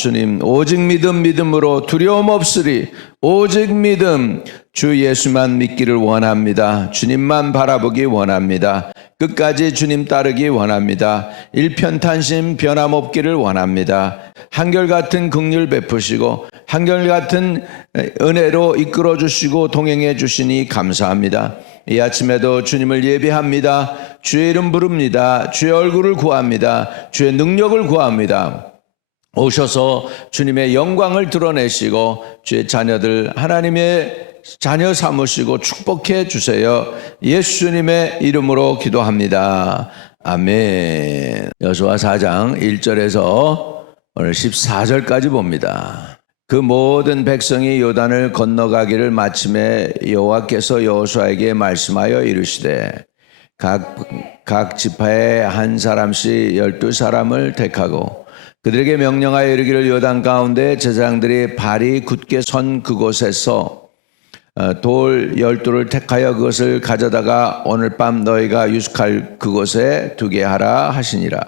주님, 오직 믿음으로 두려움 없으리. 오직 믿음, 주 예수만 믿기를 원합니다. 주님만 바라보기 원합니다. 끝까지 주님 따르기 원합니다. 일편탄심 변함없기를 원합니다. 한결같은 긍휼 베푸시고 한결같은 은혜로 이끌어 주시고 동행해 주시니 감사합니다. 이 아침에도 주님을 예배합니다. 주의 이름 부릅니다. 주의 얼굴을 구합니다. 주의 능력을 구합니다. 오셔서 주님의 영광을 드러내시고 주의 자녀들 하나님의 자녀 삼으시고 축복해 주세요. 예수님의 이름으로 기도합니다. 아멘. 여호수아 4장 1절에서 오늘 14절까지 봅니다. 그 모든 백성이 요단을 건너가기를 마침에 여호와께서 여호수아에게 말씀하여 이르시되 각 지파에 한 사람씩 12사람을 택하고 그들에게 명령하여 이르기를 요단 가운데 제사장들이 발이 굳게 선 그곳에서 돌 12를 택하여 그것을 가져다가 오늘 밤 너희가 유숙할 그곳에 두게 하라 하시니라.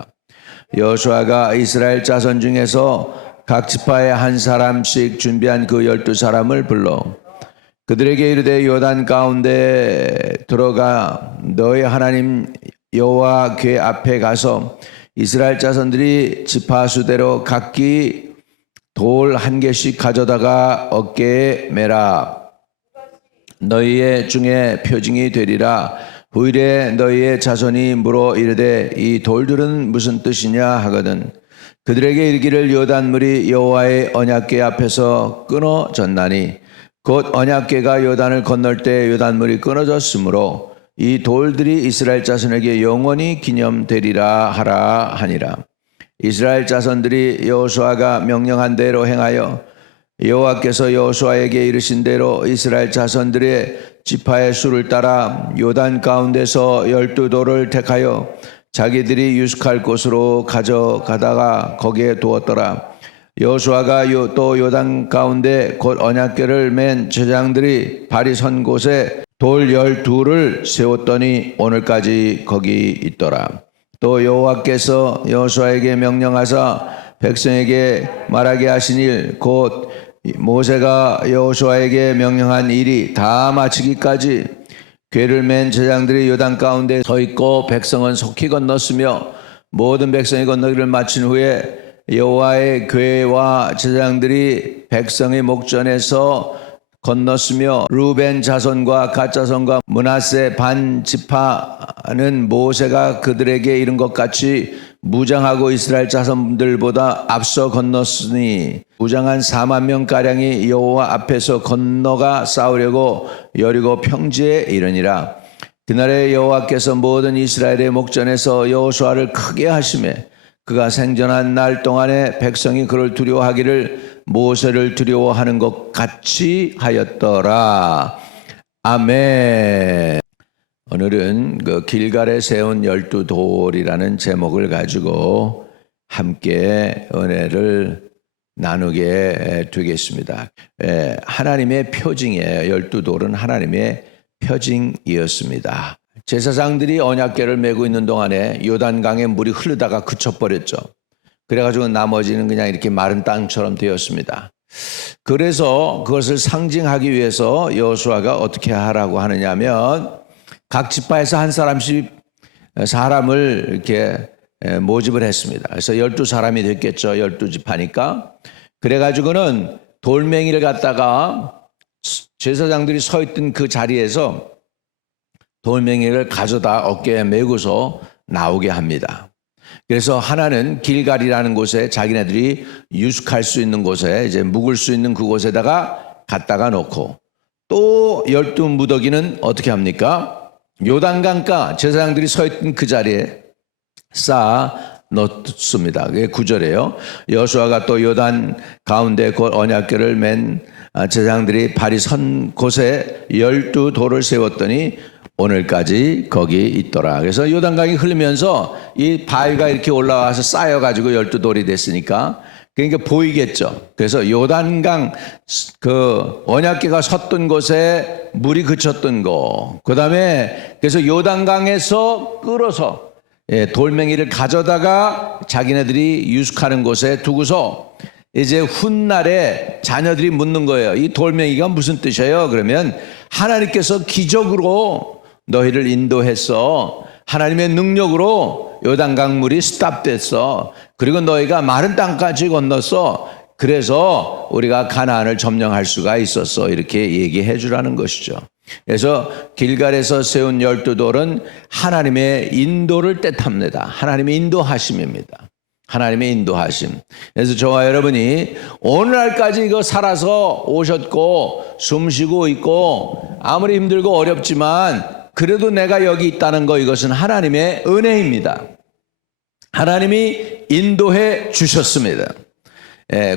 여호수아가 이스라엘 자손 중에서 각 지파에 한 사람씩 준비한 그 12사람을 불러 그들에게 이르되 요단 가운데 들어가 너희 하나님 여호와 궤 앞에 가서 이스라엘 자손들이 지파 수대로 각기 돌 한 개씩 가져다가 어깨에 매라. 너희의 중에 표징이 되리라. 후일에 너희의 자손이 물어 이르되 이 돌들은 무슨 뜻이냐 하거든 그들에게 이르기를 요단물이 여호와의 언약궤 앞에서 끊어졌나니 곧 언약궤가 요단을 건널 때 요단물이 끊어졌으므로 이 돌들이 이스라엘 자손에게 영원히 기념되리라 하라 하니라. 이스라엘 자손들이 여호수아가 명령한 대로 행하여 여호와께서 여호수아에게 이르신 대로 이스라엘 자손들의 지파의 수를 따라 요단 가운데서 12돌을 택하여 자기들이 유숙할 곳으로 가져가다가 거기에 두었더라. 여호수아가 또 요단 가운데 곧 언약궤를 맨 제사장들이 발이 선 곳에 돌 12를 세웠더니 오늘까지 거기 있더라. 또 여호와께서 여호수아에게 명령하사 백성에게 말하게 하신 일 곧 모세가 여호수아에게 명령한 일이 다 마치기까지 궤를 맨 제사장들이 요단 가운데 서 있고 백성은 속히 건넜으며 모든 백성이 건너기를 마친 후에 여호와의 궤와 제사장들이 백성의 목전에서 건넜으며 루벤 자손과 갓 자손과 므낫세 반 지파는 모세가 그들에게 이른 것 같이 무장하고 이스라엘 자손들보다 앞서 건넜으니 무장한 4만 명가량이 여호와 앞에서 건너가 싸우려고 여리고 평지에 이르니라. 그날에 여호와께서 모든 이스라엘의 목전에서 여호수아를 크게 하시매 그가 생전한 날 동안에 백성이 그를 두려워하기를 모세를 두려워하는 것 같이 하였더라. 아멘. 오늘은 그 길갈에 세운 12돌이라는 제목을 가지고 함께 은혜를 나누게 되겠습니다. 하나님의 표징이에요. 12돌은 하나님의 표징이었습니다. 제사장들이 언약궤를 메고 있는 동안에 요단강에 물이 흐르다가 그쳐버렸죠. 그래가지고 나머지는 그냥 이렇게 마른 땅처럼 되었습니다. 그래서 그것을 상징하기 위해서 여호수아가 어떻게 하라고 하느냐면 각 지파에서 한 사람씩 사람을 이렇게 모집을 했습니다. 그래서 12사람이 됐겠죠. 12지파니까. 그래가지고는 돌멩이를 갖다가 제사장들이 서 있던 그 자리에서 돌멩이를 가져다 어깨에 메고서 나오게 합니다. 그래서 하나는 길갈이라는 곳에 자기네들이 유숙할 수 있는 곳에 이제 묵을 수 있는 그곳에다가 갖다가 놓고 또 12무더기는 어떻게 합니까? 요단강가 제사장들이 서 있던 그 자리에 쌓아 넣습니다. 그게 9절이에요. 여호수아가 또 요단 가운데 곧 언약궤를 맨 제사장들이 발이 선 곳에 12돌을 세웠더니 오늘까지 거기 있더라. 그래서 요단강이 흐르면서 이 바위가 이렇게 올라와서 쌓여가지고 12돌이 됐으니까 그러니까 보이겠죠. 그래서 요단강 그 언약궤가 섰던 곳에 물이 그쳤던 거. 그다음에 그래서 요단강에서 끌어서 돌멩이를 가져다가 자기네들이 유숙하는 곳에 두고서 이제 훗날에 자녀들이 묻는 거예요. 이 돌멩이가 무슨 뜻이에요? 그러면 하나님께서 기적으로 너희를 인도했어. 하나님의 능력으로 요단강 물이 스탑됐어. 그리고 너희가 마른 땅까지 건넜어. 그래서 우리가 가나안을 점령할 수가 있었어. 이렇게 얘기해 주라는 것이죠. 그래서 길갈에서 세운 12돌은 하나님의 인도를 뜻합니다. 하나님의 인도하심입니다. 하나님의 인도하심. 그래서 저와 여러분이 오늘날까지 이거 살아서 오셨고 숨 쉬고 있고 아무리 힘들고 어렵지만 그래도 내가 여기 있다는 거, 이것은 하나님의 은혜입니다. 하나님이 인도해 주셨습니다.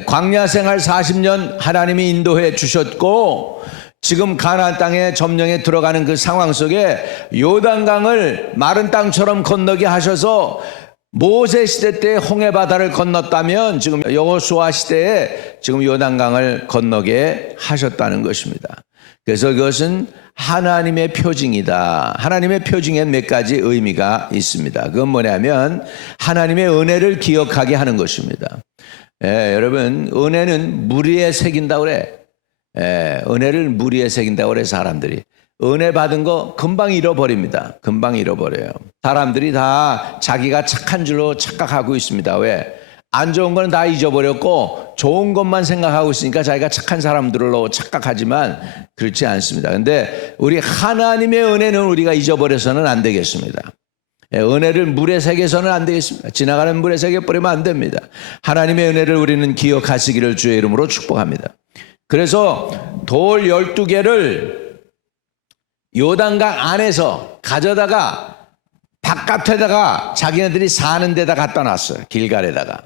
광야 생활 40년 하나님이 인도해 주셨고, 지금 가나안 땅에 점령에 들어가는 그 상황 속에 요단강을 마른 땅처럼 건너게 하셔서 모세 시대 때 홍해 바다를 건넜다면 지금 여호수아 시대에 지금 요단강을 건너게 하셨다는 것입니다. 그래서 그것은 하나님의 표징이다. 하나님의 표징엔 몇 가지 의미가 있습니다. 그건 뭐냐면 하나님의 은혜를 기억하게 하는 것입니다. 여러분, 은혜는 물 위에 새긴다고 그래. 은혜를 물 위에 새긴다고 그래. 사람들이 은혜 받은 거 금방 잃어버립니다. 금방 잃어버려요. 사람들이 다 자기가 착한 줄로 착각하고 있습니다. 왜? 안 좋은 건 다 잊어버렸고 좋은 것만 생각하고 있으니까 자기가 착한 사람들로 착각하지만 그렇지 않습니다. 그런데 우리 하나님의 은혜는 우리가 잊어버려서는 안 되겠습니다. 은혜를 물에 새겨서는 안 되겠습니다. 지나가는 물에 새겨버리면 안 됩니다. 하나님의 은혜를 우리는 기억하시기를 주의 이름으로 축복합니다. 그래서 돌 12개를 요단강 안에서 가져다가 바깥에다가 자기네들이 사는 데다 갖다 놨어요. 길갈에다가.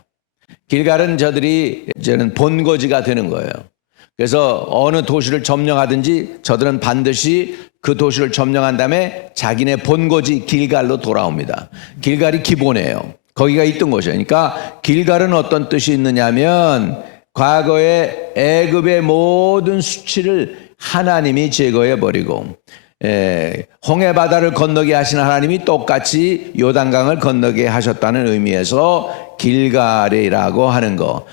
길갈은 저는 본거지가 되는 거예요. 그래서 어느 도시를 점령하든지 저들은 반드시 그 도시를 점령한 다음에 자기네 본거지 길갈로 돌아옵니다. 길갈이 기본이에요. 거기가 있던 곳이에요. 그러니까 길갈은 어떤 뜻이 있느냐면 과거에 애굽의 모든 수치를 하나님이 제거해 버리고 홍해 바다를 건너게 하신 하나님이 똑같이 요단강을 건너게 하셨다는 의미에서 길갈이라고 하는 거.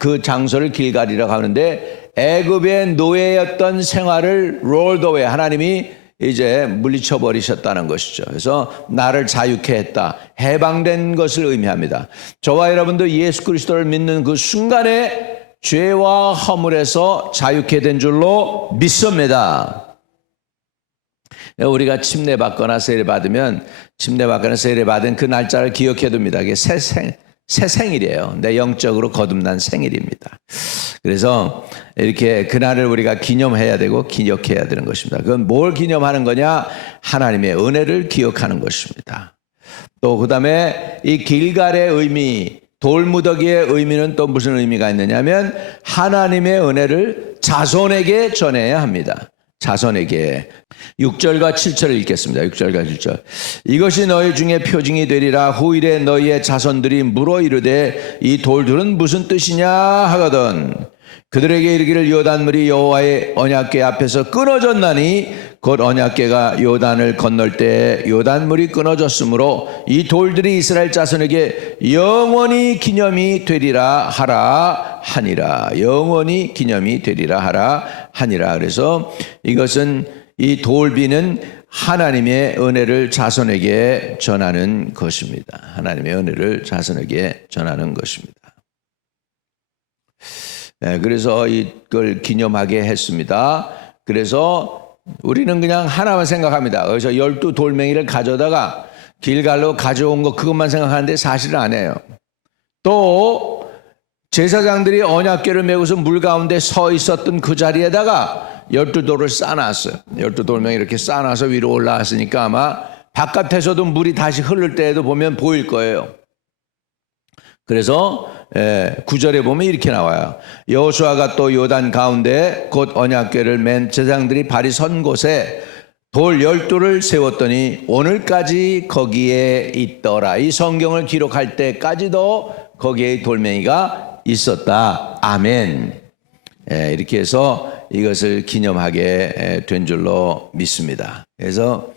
그 장소를 길갈이라고 하는데 애굽의 노예였던 생활을 롤드웨이, 하나님이 이제 물리쳐 버리셨다는 것이죠. 그래서 나를 자유케 했다, 해방된 것을 의미합니다. 저와 여러분도 예수 그리스도를 믿는 그 순간에 죄와 허물에서 자유케 된 줄로 믿습니다. 우리가 침례받거나 세례받으면 침례받거나 세례받은 그 날짜를 기억해 둡니다. 이게 새 생일이에요. 내 영적으로 거듭난 생일입니다. 그래서 이렇게 그날을 우리가 기념해야 되고 기억해야 되는 것입니다. 그건 뭘 기념하는 거냐? 하나님의 은혜를 기억하는 것입니다. 또 그 다음에 이 길갈의 의미, 돌무더기의 의미는 또 무슨 의미가 있느냐면 하나님의 은혜를 자손에게 전해야 합니다. 자손에게. 6절과 7절을 읽겠습니다. 6절과 7절. 이것이 너희 중에 표징이 되리라. 후일에 너희의 자손들이 물어 이르되 이 돌들은 무슨 뜻이냐 하거든. 그들에게 이르기를 요단물이 여호와의 언약궤 앞에서 끊어졌나니 곧 언약궤가 요단을 건널 때 요단물이 끊어졌으므로 이 돌들이 이스라엘 자손에게 영원히 기념이 되리라 하라 하니라. 영원히 기념이 되리라 하라 하니라. 그래서 이것은 이 돌비는 하나님의 은혜를 자손에게 전하는 것입니다. 하나님의 은혜를 자손에게 전하는 것입니다. 그래서 이걸 기념하게 했습니다. 그래서 우리는 그냥 하나만 생각합니다. 그래서 12돌멩이를 가져다가 길갈로 가져온 거 그것만 생각하는데 사실은 아니에요. 또 제사장들이 언약궤를 메고서 물 가운데 서 있었던 그 자리에다가 12돌을 쌓아놨어요. 12돌멩이 이렇게 쌓아놔서 위로 올라왔으니까 아마 바깥에서도 물이 다시 흐를 때에도 보면 보일 거예요. 그래서 9절에 보면 이렇게 나와요. 여호수아가 또 요단 가운데 곧 언약궤를 맨 제사장들이 발이 선 곳에 돌 12돌을 세웠더니 오늘까지 거기에 있더라. 이 성경을 기록할 때까지도 거기에 돌멩이가 있었다. 아멘. 이렇게 해서 이것을 기념하게 된 줄로 믿습니다. 그래서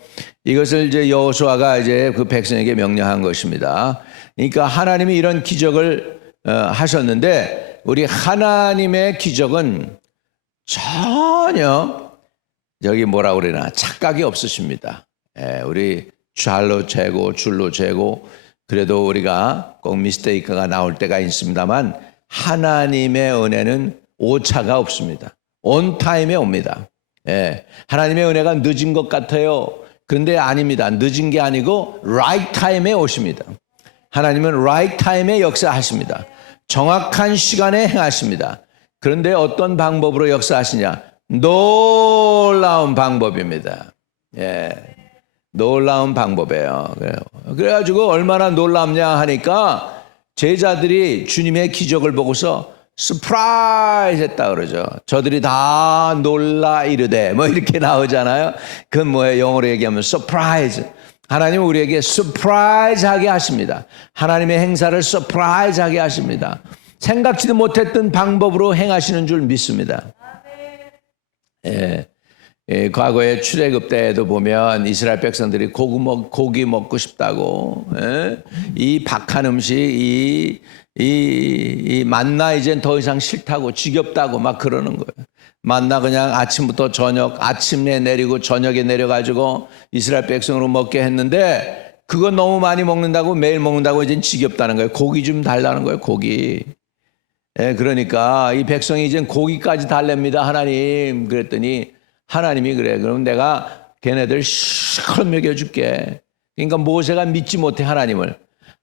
이것을 이제 여호수아가 이제 그 백성에게 명령한 것입니다. 그러니까 하나님이 이런 기적을 하셨는데 우리 하나님의 기적은 전혀 여기 뭐라 그러나 착각이 없으십니다. 우리 잘로 재고 줄로 재고 그래도 우리가 꼭 미스테이크가 나올 때가 있습니다만 하나님의 은혜는 오차가 없습니다. 온 타임에 옵니다. 하나님의 은혜가 늦은 것 같아요. 그런데 아닙니다. 늦은 게 아니고 right time에 오십니다. 하나님은 right time에 역사하십니다. 정확한 시간에 행하십니다. 그런데 어떤 방법으로 역사하시냐? 놀라운 방법입니다. 놀라운 방법이에요. 그래가지고 얼마나 놀랍냐 하니까 제자들이 주님의 기적을 보고서 서프라이즈 했다 그러죠. 저들이 다 놀라 이르되 뭐 이렇게 나오잖아요. 그건 뭐예요? 영어로 얘기하면 서프라이즈. 하나님은 우리에게 서프라이즈하게 하십니다. 하나님의 행사를 서프라이즈하게 하십니다. 생각지도 못했던 방법으로 행하시는 줄 믿습니다. 과거에 출애굽 때에도 보면 이스라엘 백성들이 고기 먹고 싶다고 이 박한 음식 이 만나 이젠 더 이상 싫다고 지겹다고 막 그러는 거예요. 만나 그냥 아침부터 저녁 아침에 내리고 저녁에 내려가지고 이스라엘 백성으로 먹게 했는데 그거 너무 많이 먹는다고 매일 먹는다고 이젠 지겹다는 거예요. 고기 좀 달라는 거예요. 고기. 그러니까 이 백성이 이젠 고기까지 달랍니다. 하나님. 그랬더니 하나님이 그래. 그럼 내가 걔네들 실컷 먹여줄게. 그러니까 모세가 믿지 못해 하나님을.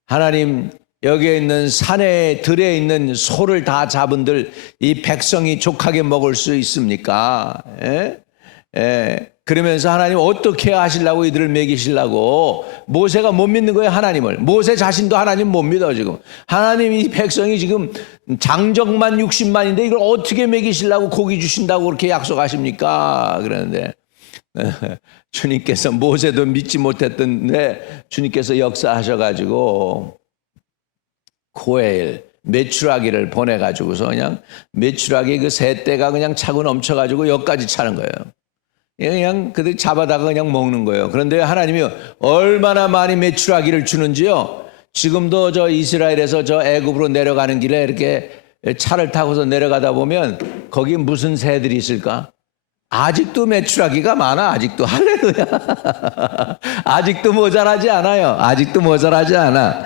하나님 여기에 있는 산에 들에 있는 소를 다 잡은들 이 백성이 족하게 먹을 수 있습니까? 그러면서 하나님 어떻게 하시려고 이들을 먹이시려고 모세가 못 믿는 거예요. 하나님을. 모세 자신도 하나님 못 믿어 지금. 하나님 이 백성이 지금 장정만 60만인데 이걸 어떻게 먹이시려고 고기 주신다고 그렇게 약속하십니까? 그러는데 주님께서 모세도 믿지 못했던데 주님께서 역사하셔가지고 코엘 메추라기를 보내가지고서 그냥 메추라기 그 새 떼가 그냥 차고 넘쳐가지고 여기까지 차는 거예요. 그냥 그들 잡아다가 그냥 먹는 거예요. 그런데 하나님이 얼마나 많이 메추라기를 주는지요. 지금도 저 이스라엘에서 저 애굽으로 내려가는 길에 이렇게 차를 타고서 내려가다 보면 거기 무슨 새들이 있을까? 아직도 메추라기가 많아. 아직도. 할렐루야. 아직도 모자라지 않아요. 아직도 모자라지 않아.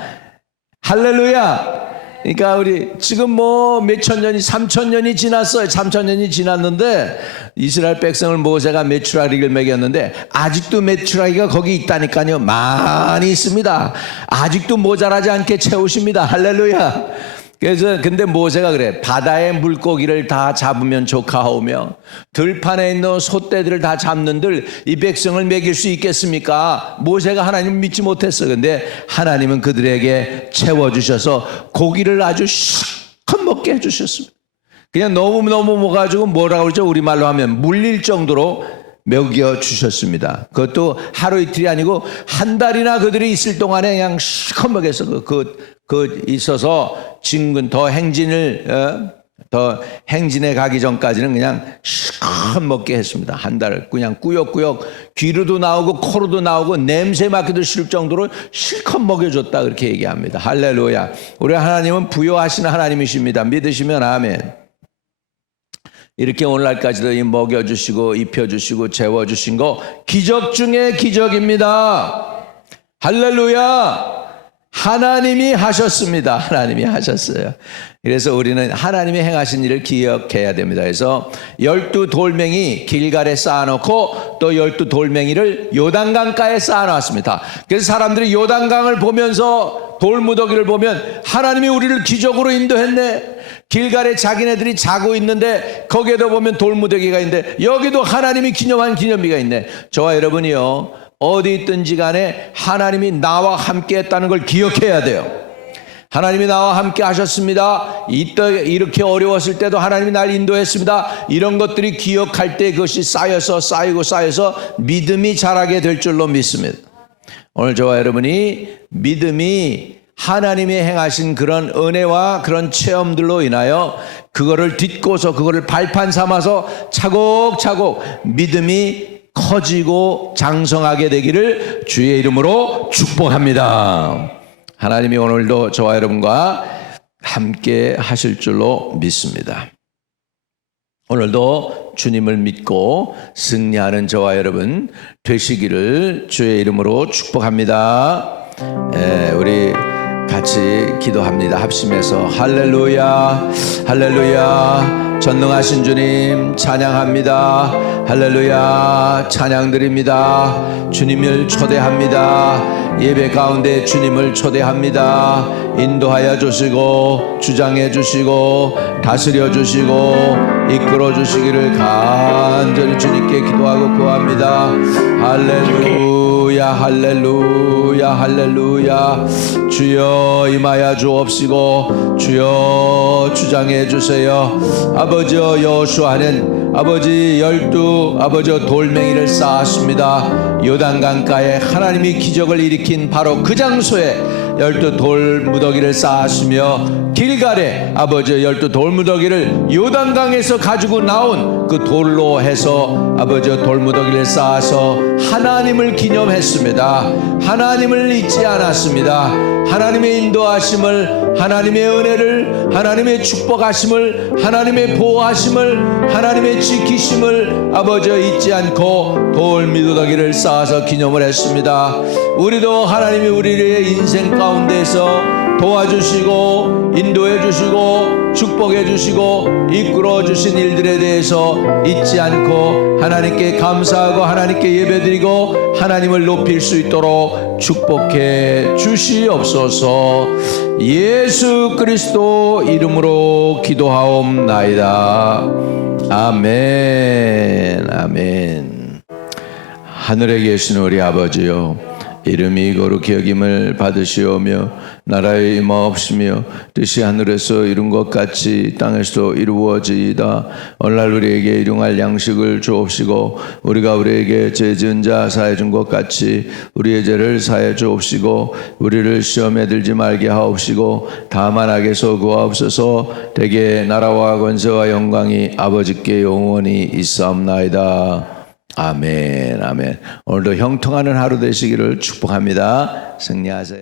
할렐루야. 그러니까 우리 지금 뭐 몇천 년이 3,000년이 지났어요. 3,000년이 지났는데 이스라엘 백성을 모세가 메추라기를 먹였는데 아직도 메추라기가 거기 있다니까요. 많이 있습니다. 아직도 모자라지 않게 채우십니다. 할렐루야. 그래서 근데 모세가 그래. 바다의 물고기를 다 잡으면 좋가하오며 들판에 있는 소떼들을 다 잡는들 이 백성을 먹일 수 있겠습니까? 모세가 하나님을 믿지 못했어. 근데 하나님은 그들에게 채워주셔서 고기를 아주 실컷 먹게 해주셨습니다. 그냥 너무너무 먹어가지고 뭐라고 그러죠? 우리말로 하면 물릴 정도로 먹여주셨습니다. 그것도 하루 이틀이 아니고 한 달이나 그들이 있을 동안에 그냥 실컷 먹였어. 있어서 더 행진에 가기 전까지는 그냥 실컷 먹게 했습니다. 한 달 그냥 꾸역꾸역 귀로도 나오고 코로도 나오고 냄새 맡기도 싫을 정도로 실컷 먹여줬다 그렇게 얘기합니다. 할렐루야. 우리 하나님은 부여하시는 하나님이십니다. 믿으시면 아멘. 이렇게 오늘날까지도 먹여주시고 입혀주시고 재워주신 거 기적 중에 기적입니다. 할렐루야. 하나님이 하셨습니다. 하나님이 하셨어요. 그래서 우리는 하나님이 행하신 일을 기억해야 됩니다. 그래서 12돌멩이 길갈에 쌓아놓고 또 12돌멩이를 요단강가에 쌓아놨습니다. 그래서 사람들이 요단강을 보면서 돌무더기를 보면 하나님이 우리를 기적으로 인도했네. 길갈에 자기네들이 자고 있는데 거기에도 보면 돌무더기가 있는데 여기도 하나님이 기념한 기념비가 있네. 저와 여러분이요, 어디 있든지 간에 하나님이 나와 함께 했다는 걸 기억해야 돼요. 하나님이 나와 함께 하셨습니다. 이렇게 어려웠을 때도 하나님이 날 인도했습니다. 이런 것들이 기억할 때 그것이 쌓여서 믿음이 자라게 될 줄로 믿습니다. 오늘 저와 여러분이 믿음이 하나님이 행하신 그런 은혜와 그런 체험들로 인하여 그거를 딛고서 그거를 발판 삼아서 차곡차곡 믿음이 커지고 장성하게 되기를 주의 이름으로 축복합니다. 하나님이 오늘도 저와 여러분과 함께 하실 줄로 믿습니다. 오늘도 주님을 믿고 승리하는 저와 여러분 되시기를 주의 이름으로 축복합니다. 우리 같이 기도합니다. 합심해서 할렐루야 할렐루야 전능하신 주님 찬양합니다. 할렐루야 찬양드립니다. 주님을 초대합니다. 예배 가운데 주님을 초대합니다. 인도하여 주시고 주장해 주시고 다스려 주시고 이끌어 주시기를 간절히 주님께 기도하고 구합니다. 할렐루야 할렐루야 할렐루야 주여 임하여 주옵시고 주여 주장해 주세요. 아버지여 여호수아는 아버지 12 돌멩이를 쌓았습니다. 요단강가에 하나님이 기적을 일으킨 바로 그 장소에 12 돌무더기를 쌓았으며 길갈에 아버지 12 돌무더기를 요단강에서 가지고 나온 그 돌로 해서 아버지 돌무더기를 쌓아서 하나님을 기념했습니다. 하나님을 잊지 않았습니다. 하나님의 인도하심을, 하나님의 은혜를, 하나님의 축복하심을, 하나님의 보호하심을, 하나님의 지키심을 아버지 잊지 않고 돌무더기를 쌓아서 기념을 했습니다. 우리도 하나님이 우리의 인생 가운데서 도와주시고 인도해 주시고 축복해 주시고 이끌어 주신 일들에 대해서 잊지 않고 하나님께 감사하고 하나님께 예배드리고 하나님을 높일 수 있도록 축복해 주시옵소서. 예수 그리스도 이름으로 기도하옵나이다. 아멘. 아멘. 하늘에 계신 우리 아버지요, 이름이 거룩히 여김을 받으시오며 나라의 임하옵시며 뜻이 하늘에서 이룬 것 같이 땅에서도 이루어지이다. 오늘날 우리에게 일용할 양식을 주옵시고 우리가 우리에게 죄 지은 자 사해 준 것 같이 우리의 죄를 사해 주옵시고 우리를 시험에 들지 말게 하옵시고 다만 악에서 구하옵소서. 대개 나라와 권세와 영광이 아버지께 영원히 있사옵나이다. 아멘. 아멘. 오늘도 형통하는 하루 되시기를 축복합니다. 승리하세요.